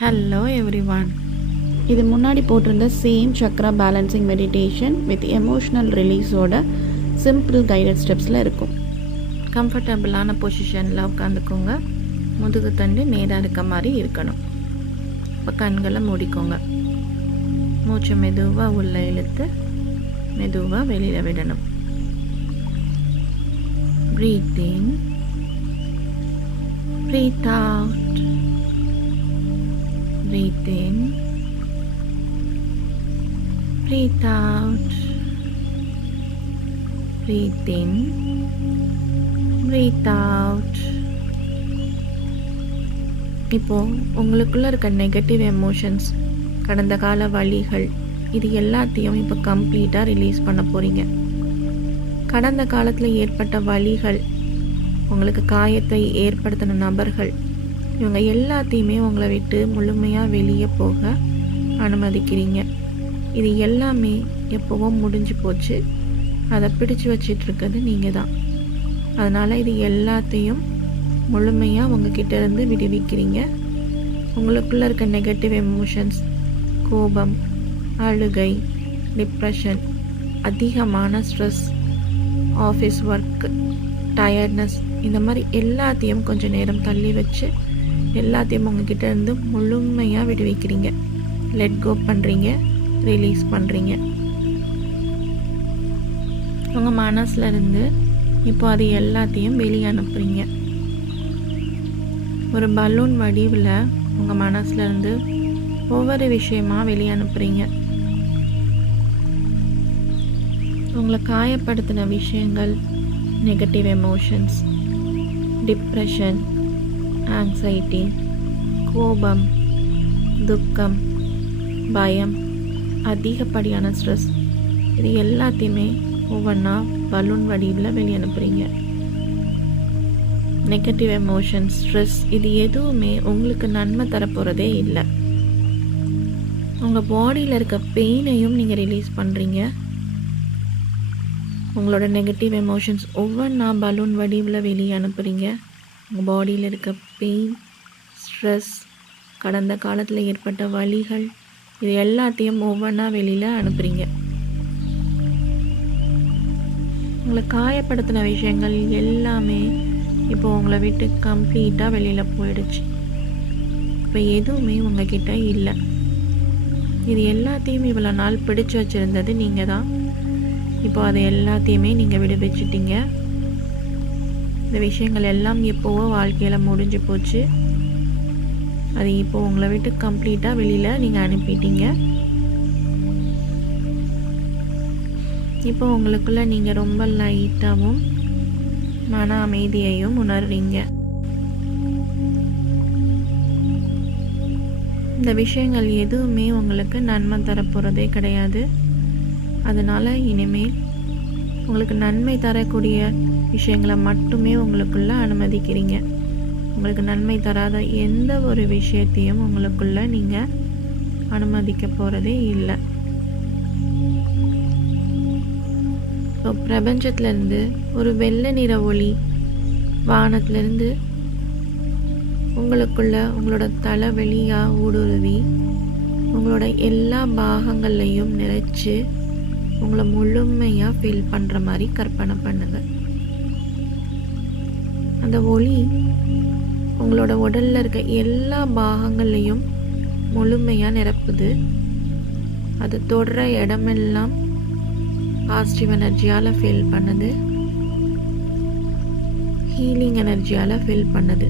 Hello everyone. இது முன்னாடி போட்டிருந்த same chakra balancing meditation with emotional ரிலீஸோட சிம்பிள் கைடட் ஸ்டெப்ஸில் இருக்கும். கம்ஃபர்டபுளான பொசிஷனில் உட்காந்துக்கோங்க. முதுகு தண்டு நேராக இருக்க மாதிரி இருக்கணும். இப்போ கண்களை மூடிக்கோங்க. மூச்சை மெதுவாக உள்ளே இழுத்து மெதுவாக வெளியில் விடணும். Breathe in, breathe out. Breathe in, breathe out. Breathe in, breathe out. இப்போது உங்களுக்குள்ளே இருக்க நெகட்டிவ் எமோஷன்ஸ், கடந்த கால வலிகள், இது எல்லாத்தையும் இப்போ கம்ப்ளீட்டாக ரிலீஸ் பண்ண போகிறீங்க. கடந்த காலத்தில் ஏற்பட்ட வலிகள், உங்களுக்கு காயத்தை ஏற்படுத்தின நபர்கள், இவங்க எல்லாத்தையுமே உங்களை விட்டு முழுமையாக வெளியே போக அனுமதிக்கிறீங்க. இது எல்லாமே எப்போவோ முடிஞ்சு போச்சு. அதை பிடிச்சு வச்சிட்ருக்கிறது நீங்கள் தான். அதனால் இது எல்லாத்தையும் முழுமையாக உங்ககிட்ட இருந்து விடுவிக்கிறீங்க. உங்களுக்குள்ளே இருக்க நெகட்டிவ் எமோஷன்ஸ், கோபம், அழுகை, டிப்ரெஷன், அதிகமான ஸ்ட்ரெஸ், ஆஃபீஸ் ஒர்க்கு, டயர்ட்னஸ், இந்த மாதிரி எல்லாத்தையும் கொஞ்சம் நேரம் தள்ளி வச்சு எல்லாத்தையும் உங்ககிட்ட இருந்து முழுமையாக விடுவிக்கிறீங்க. லெட் கோ பண்ணுறீங்க, ரிலீஸ் பண்ணுறீங்க. உங்கள் மனசில் இருந்து இப்போ அது எல்லாத்தையும் வெளியே அனுப்புகிறீங்க. ஒரு பலூன் வடிவில் உங்கள் மனசில் இருந்து ஒவ்வொரு விஷயமாக வெளியே அனுப்புகிறீங்க. உங்களை காயப்படுத்தின விஷயங்கள், நெகட்டிவ் எமோஷன்ஸ், டிப்ரெஷன், ஆங்ஸைட்டி, கோபம், துக்கம், பயம், அதிகப்படியான ஸ்ட்ரெஸ், இது எல்லாத்தையுமே ஒவ்வொன்றா பலூன் வடிவில் வெளியே அனுப்புகிறீங்க. நெகட்டிவ் எமோஷன்ஸ், ஸ்ட்ரெஸ், இது எதுவுமே உங்களுக்கு நன்மை தரப்போகிறதே இல்லை. உங்கள் பாடியில் இருக்க பெயினையும் நீங்கள் ரிலீஸ் பண்ணுறீங்க. உங்களோட நெகட்டிவ் எமோஷன்ஸ் ஒவ்வொன்றா பலூன் வடிவில் வெளியே அனுப்புகிறீங்க. உங்கள் பாடியில் இருக்க பெயின், ஸ்ட்ரெஸ், கடந்த காலத்தில் ஏற்பட்ட வலிகள், இது எல்லாத்தையும் ஒவ்வொன்றா வெளியில் அனுப்புகிறீங்க. உங்களை காயப்படுத்தின விஷயங்கள் எல்லாமே இப்போ உங்களை விட்டு கம்ப்ளீட்டாக வெளியில் போயிடுச்சு. இப்போ எதுவுமே உங்ககிட்ட இல்லை. இது எல்லாத்தையும் இவ்வளோ நாள் பிடிச்சு வச்சுருந்தது நீங்கள் தான். இப்போ அதை எல்லாத்தையுமே நீங்கள் விடுவிச்சிட்டிங்க. இந்த விஷயங்கள் எல்லாம் எப்போவோ வாழ்க்கையில் முடிஞ்சு போச்சு. அது இப்போ உங்களை விட்டு கம்ப்ளீட்டாக வெளியில் நீங்கள் அனுப்பிட்டீங்க. இப்போ உங்களுக்குள்ளே நீங்கள் ரொம்ப லைட்டாகவும் மன அமைதியையும் உணர்றீங்க. இந்த விஷயங்கள் எதுவுமே உங்களுக்கு நன்மை தரப்போகிறதே கிடையாது. அதனால் இனிமேல் உங்களுக்கு நன்மை தரக்கூடிய விஷயங்களை மட்டுமே உங்களுக்குள்ளே அனுமதிக்கிறீங்க. உங்களுக்கு நன்மை தராத எந்த ஒரு விஷயத்தையும் உங்களுக்குள்ளே நீங்கள் அனுமதிக்க போகிறதே இல்லை. இப்போ பிரபஞ்சத்துலேருந்து ஒரு வெள்ளை நிற ஒளி வானத்துலேருந்து உங்களோட தலை வெளியாக ஊடுருவி உங்களோட எல்லா பாகங்கள்லையும் நிறைச்சி உங்களை முழுமையாக ஃபீல் பண்ணுற மாதிரி கற்பனை பண்ணுங்கள். அந்த ஒளி உங்களோட உடலில் இருக்க எல்லா பாகங்கள்லையும் முழுமையாக நிரப்புது. அது தொடுற இடமெல்லாம் பாசிட்டிவ் எனர்ஜியால் ஃபீல் பண்ணுது, ஹீலிங் எனர்ஜியால் ஃபீல் பண்ணுது.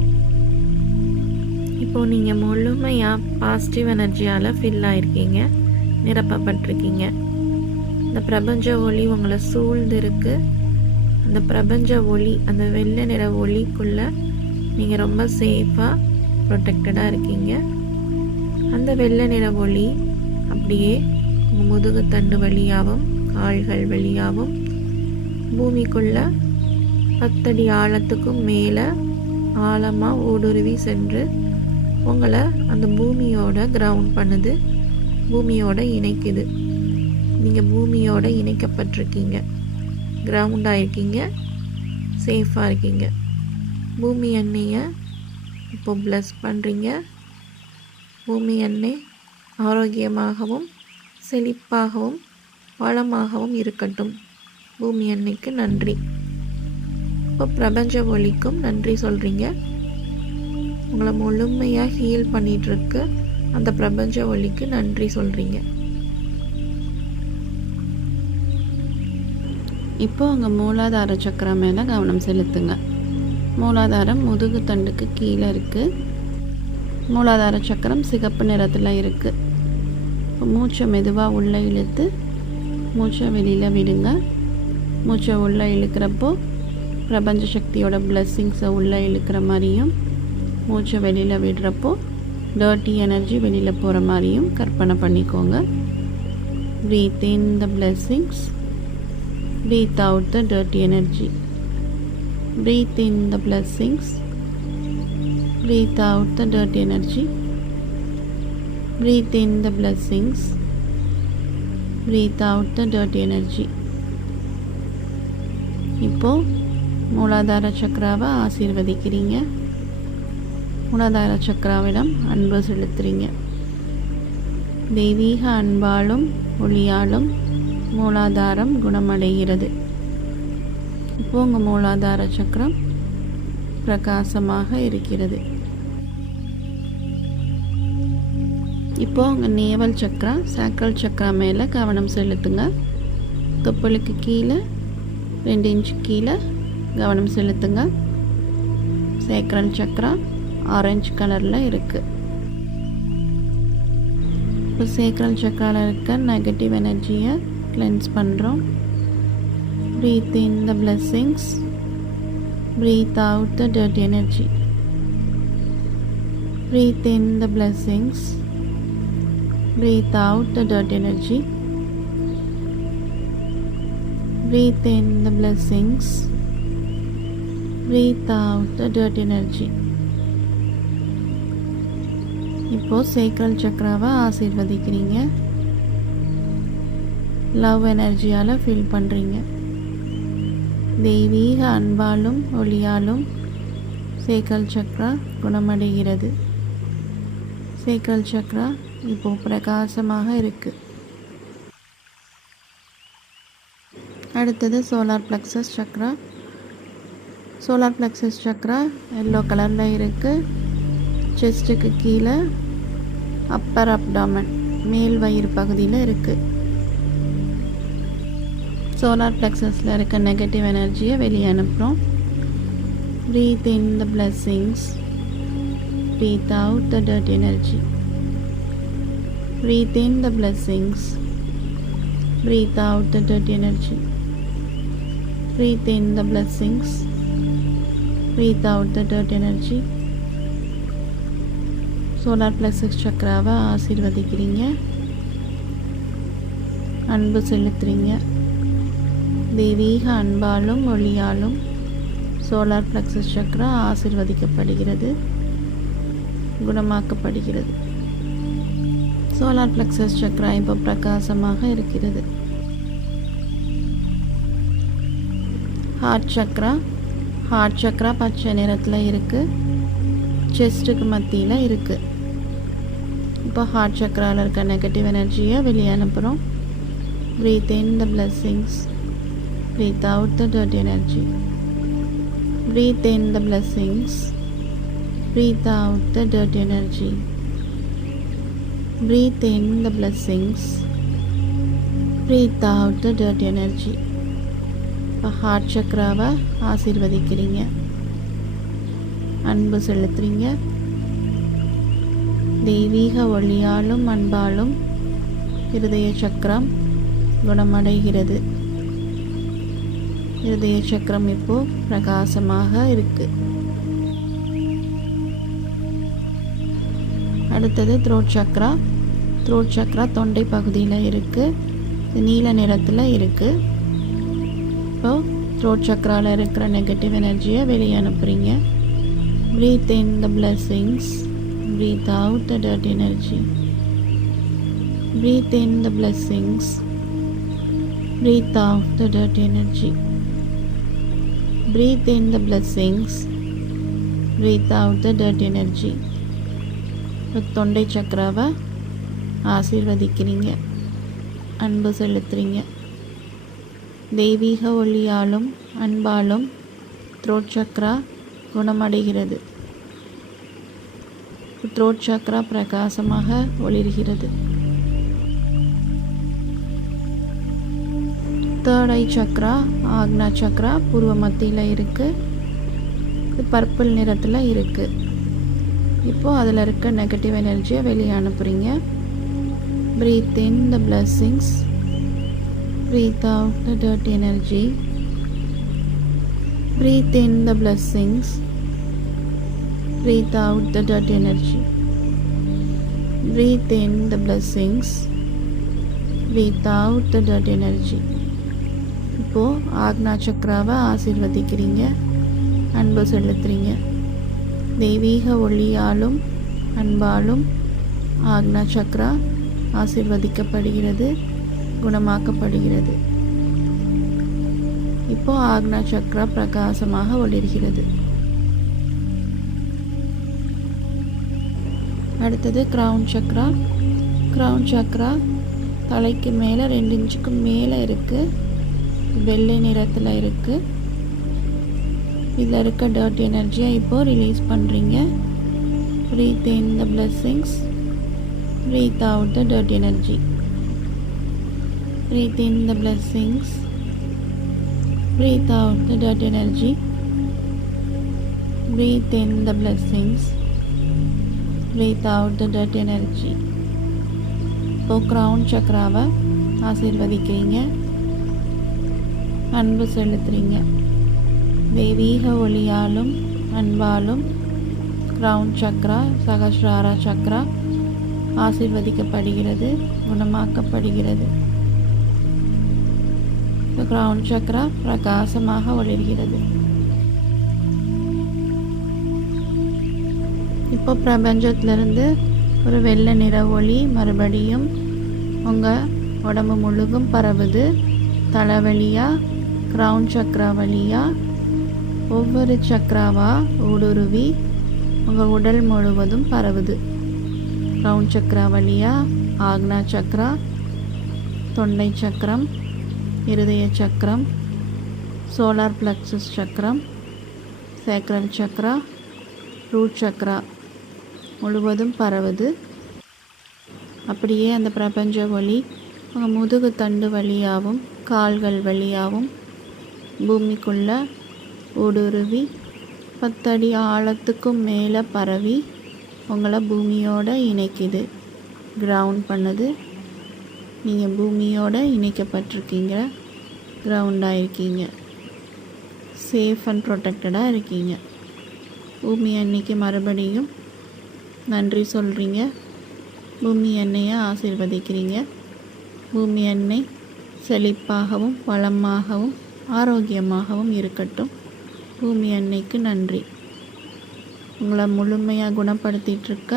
இப்போது நீங்கள் முழுமையாக பாசிட்டிவ் எனர்ஜியால் ஃபில் ஆகிருக்கீங்க, நிரப்பப்பட்டிருக்கீங்க. இந்த பிரபஞ்ச ஒளி உங்களை சூழ்ந்து இருக்கு. அந்த பிரபஞ்ச ஒளி, அந்த வெள்ளை நிற ஒளிக்குள்ளே நீங்கள் ரொம்ப சேஃபாக ப்ரொடெக்டடாக இருக்கீங்க. அந்த வெள்ளை நிற ஒளி அப்படியே உங்கள் முதுகு தண்டு வழியாகவும் கால்கள் வழியாகவும் பூமிக்குள்ளே 10 அடி ஆழத்துக்கும் மேலே ஆழமாக ஊடுருவி சென்று உங்களை அந்த பூமியோட கிரவுண்ட் பண்ணுது, பூமியோட இணைக்குது. நீங்கள் பூமியோட இணைக்கப்பட்டிருக்கீங்க, கிரவுண்டாக இருக்கீங்க, சேஃபாக இருக்கீங்க. பூமி அன்னையை இப்போ ப்ளஸ் பண்ணுறீங்க. பூமி அன்னை ஆரோக்கியமாகவும் செழிப்பாகவும் வளமாகவும் இருக்கட்டும். பூமி அன்னைக்கு நன்றி. இப்போ பிரபஞ்ச ஒளிக்கும் நன்றி சொல்கிறீங்க. உங்களை முழுமையாக ஹீல் பண்ணிகிட்ருக்கு அந்த பிரபஞ்ச ஒளிக்கு நன்றி சொல்கிறீங்க. இப்போ உங்கள் மூலாதார சக்கரம் மேலே கவனம் செலுத்துங்க. மூலாதாரம் முதுகு தண்டுக்கு கீழே இருக்குது. மூலாதார சக்கரம் சிகப்பு நிறத்தில் இருக்குது. இப்போ மூச்சை மெதுவாக உள்ளே இழுத்து மூச்சை வெளியில் விடுங்க. மூச்சை உள்ளே இழுக்கிறப்போ பிரபஞ்ச சக்தியோட பிளெஸ்ஸிங்ஸை உள்ளே இழுக்கிற மாதிரியும், மூச்சை வெளியில் விடுறப்போ டர்ட்டி எனர்ஜி வெளியில் போகிற மாதிரியும் கற்பனை பண்ணிக்கோங்க. Breathe in the blessings. Breathe out the dirty energy. Breathe in the blessings. Breathe out the dirty energy. Breathe in the blessings. Breathe out the dirty energy. இப்போ மூலாதார சக்கராவை ஆசீர்வதிக்கிறீங்க. மூலாதார சக்கராவிடம் அன்பு செலுத்துறீங்க. தெய்வீக அன்பாலும் ஒளியாலும் மூலாதாரம் குணமடைகிறது. இப்போ உங்கள் மூலாதார சக்கரம் பிரகாசமாக இருக்கிறது. இப்போ உங்கள் நேவல் சக்கரா சாக்ரல் சக்கரா மேலே கவனம் செலுத்துங்க. தொப்புளுக்கு கீழே 2 இன்ச்சு கீழே கவனம் செலுத்துங்க. சேக்ரல் சக்கரா ஆரஞ்சு கலரில் இருக்குது. இப்போ சேக்ரல் சக்கராவில் இருக்க நெகட்டிவ் எனர்ஜியை கிளென்ஸ் பண்ணுறோம். Breathe in the blessings. Breathe out the dirty energy. Breathe in the blessings. Breathe out the dirty energy. Breathe in the blessings. Breathe out the dirty energy. இப்போ sacral சக்கராவை ஆசீர்வதிக்கிறீங்க. Love எனர்ஜியால் feel பண்ணுறீங்க. தெய்வீக அன்பாலும் ஒளியாலும் sacral சக்கரா குணமடைகிறது. Sacral சக்கரா இப்போ பிரகாசமாக இருக்குது. அடுத்தது solar plexus சக்கரா. Solar plexus சக்கரா yellow கலரில் இருக்குது. செஸ்ட்டுக்கு கீழே அப்பர் அப்டாமன் மேல் வயிறு பகுதியில் இருக்குது. சோலார் பிளெக்ஸஸில் இருக்க நெகட்டிவ் எனர்ஜியை வெளியே அனுப்புகிறோம். Breathe in the blessings. Breathe out the dirty energy. Breathe in the blessings. Breathe out the dirty energy. Breathe in the blessings. Breathe out the dirty energy. Solar plexus சக்கராவை ஆசீர்வதிக்கிறீங்க. அன்பு செலுத்துறீங்க. தெய்வீக அன்பாலும் ஒளியாலும் சோலார் பிளெக்ஸஸ் சக்கரா ஆசீர்வதிக்கப்படுகிறது, குணமாக்கப்படுகிறது. Solar plexus chakra இப்போ பிரகாசமாக இருக்கிறது. ஹார்ட் சக்கரா. ஹார்ட் சக்கரா பச்சை நிறத்தில் இருக்குது. செஸ்ட்டுக்கு மத்தியில் இருக்குது. இப்போ ஹார்ட் சக்கராவில் இருக்க நெகட்டிவ் எனர்ஜியை வெளியே அனுப்புகிறோம். Breathe in the blessings. Breathe out the dirty energy. Breathe in the blessings. Breathe out the dirty energy. Breathe in the blessings. Breathe out the dirty energy. இப்போ ஹார்ட் சக்கராவை ஆசீர்வதிக்கிறீங்க. அன்பு செலுத்துறீங்க. தெய்வீக ஒளியாலும் அன்பாலும் இருதய சக்கரம் குணமடைகிறது. இருதய சக்கரம் இப்போ பிரகாசமாக இருக்கு. அடுத்தது த்ரோட் சக்கரா. த்ரோட் சக்கரா தொண்டை பகுதியில் இருக்குது. நீல நிறத்தில் இருக்குது. இப்போ த்ரோட் சக்கராவில் இருக்கிற நெகட்டிவ் எனர்ஜியை வெளியே அனுப்புகிறீங்க. Breathe in the blessings. Breathe out the dirty energy. Breathe in the blessings. Breathe out the dirty energy. Breathe in the blessings. Breathe out the dirty energy. இப்போ தொண்டை சக்கராவை ஆசீர்வதிக்கிறீங்க, அன்பு செலுத்துறீங்க. தெய்வீக ஒளியாலும் அன்பாலும் த்ரோட் சக்ரா குணமடைகிறது. த்ரோட் சக்ரா பிரகாசமாக ஒளிர்கிறது. தேர்ட் ஐ சக்ரா ஆக்னா சக்ரா பூர்வ மத்தியில் இருக்குது. இது பர்பிள் நிறத்தில் இருக்குது. இப்போது அதில் இருக்க நெகட்டிவ் எனர்ஜியை வெளியே அனுப்புகிறீங்க. Breathe in the blessings, breathe out the dirty energy. Breathe in the blessings, breathe out the dirty energy. Breathe in the blessings, breathe out the dirty energy. இப்போது ஆக்னா சக்ராவை ஆசீர்வதிக்கிறீங்க, அன்பு செலுத்துறீங்க. தெய்வீக ஒளியாலும் அன்பாலும் ஆக்னா சக்ரா ஆசீர்வதிக்கப்படுகிறது, குணமாக்கப்படுகிறது. இப்போது ஆக்னா சக்ரா பிரகாசமாக ஒளிர்கிறது. அடுத்தது கிரவுன் சக்ரா. கிரவுன் சக்ரா தலைக்கு மேலே 2 இன்ச்சுக்கு மேலே இருக்குது. வெள்ளை நிறத்தில் இருக்குது. இதில் இருக்க டர்ட்டி எனர்ஜியை இப்போது ரிலீஸ் பண்ணுறீங்க. Breathe in the blessings, breathe out the dirty energy. Breathe in the blessings, breathe out the dirty energy. Breathe in the blessings, breathe out the dirty energy. இப்போ கிரவுன் சக்ராவை ஆசீர்வதிக்கிறீங்க, அன்பு செலுத்துறீங்க. தெய்வீக ஒளியாலும் அன்பாலும் கிரவுன் சக்ரா சகஸ்ராரா சக்ரா ஆசீர்வதிக்கப்படுகிறது, குணமாக்கப்படுகிறது. கிரவுன் சக்ரா பிரகாசமாக ஒளிர்கிறது. இப்போ பிரபஞ்சத்திலிருந்து ஒரு வெள்ளை நிற ஒளி மறுபடியும் உங்கள் உடம்பு முழுதும் பரவுது. தலைவலியாக கிரவுன் சக்ரா வழியாக ஒவ்வொரு சக்ராவாக ஊடுருவி உங்கள் உடல் முழுவதும் பரவுது. கிரவுன் சக்ரா வழியாக ஆக்னா சக்ரா, தொண்டை சக்கரம், இருதய சக்கரம், சோலார் பிளக்ஸஸ் சக்கரம், சேக்ரல் சக்ரா, ரூட் சக்ரா முழுவதும் பரவுது. அப்படியே அந்த பிரபஞ்ச ஒளி உங்கள் முதுகு தண்டு வழியாகவும் கால்கள் வழியாகவும் பூமிக்குள்ளே ஊடுருவி 10 அடி ஆழத்துக்கும் மேலே பரவி உங்களை பூமியோடு இணைக்குது, கிரவுண்ட் பண்ணுது. நீங்கள் பூமியோடு இணைக்கப்பட்டிருக்கீங்க, கிரவுண்டாக இருக்கீங்க, சேஃப் அண்ட் ப்ரொடெக்டடாக இருக்கீங்க. பூமி அன்னைக்கு மறுபடியும் நன்றி சொல்கிறீங்க. பூமி அன்னையை ஆசீர்வதிக்கிறீங்க. பூமி அன்னை செழிப்பாகவும் வளமாகவும் ஆரோக்கியமாகவும் இருக்கட்டும். பூமி அன்னைக்கு நன்றி. உங்களை முழுமையாக குணப்படுத்திகிட்ருக்க,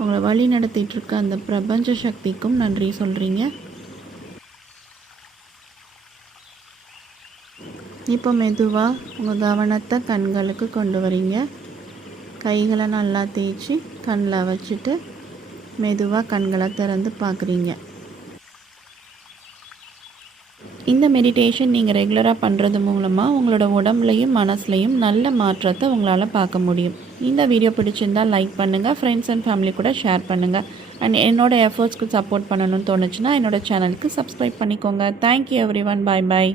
உங்களை வழி நடத்திகிட்ருக்க அந்த பிரபஞ்ச சக்திக்கும் நன்றி சொல்கிறீங்க. இப்போ மெதுவாக உங்கள் கவனத்தை கண்களுக்கு கொண்டு வரீங்க. கைகளை நல்லா தேய்ச்சி கண்ணில் வச்சுட்டு மெதுவாக கண்களை திறந்து பார்க்குறீங்க. இந்த மெடிடேஷன் நீங்கள் ரெகுலராக பண்ணுறது மூலமாக உங்களோட உடம்புலையும் மனசுலையும் நல்ல மாற்றத்தை உங்களால் பார்க்க முடியும். இந்த வீடியோ பிடிச்சிருந்தால் லைக் பண்ணுங்கள், ஃப்ரெண்ட்ஸ் அண்ட் ஃபேமிலி கூட ஷேர் பண்ணுங்கள். அண்ட் என்னோடய எஃபர்ட்ஸ்க்கு சப்போர்ட் பண்ணணும்னு தோணுச்சுன்னா என்னோடய சேனலுக்கு சப்ஸ்கிரைப் பண்ணிக்கோங்க. Thank you everyone. பாய் பாய்.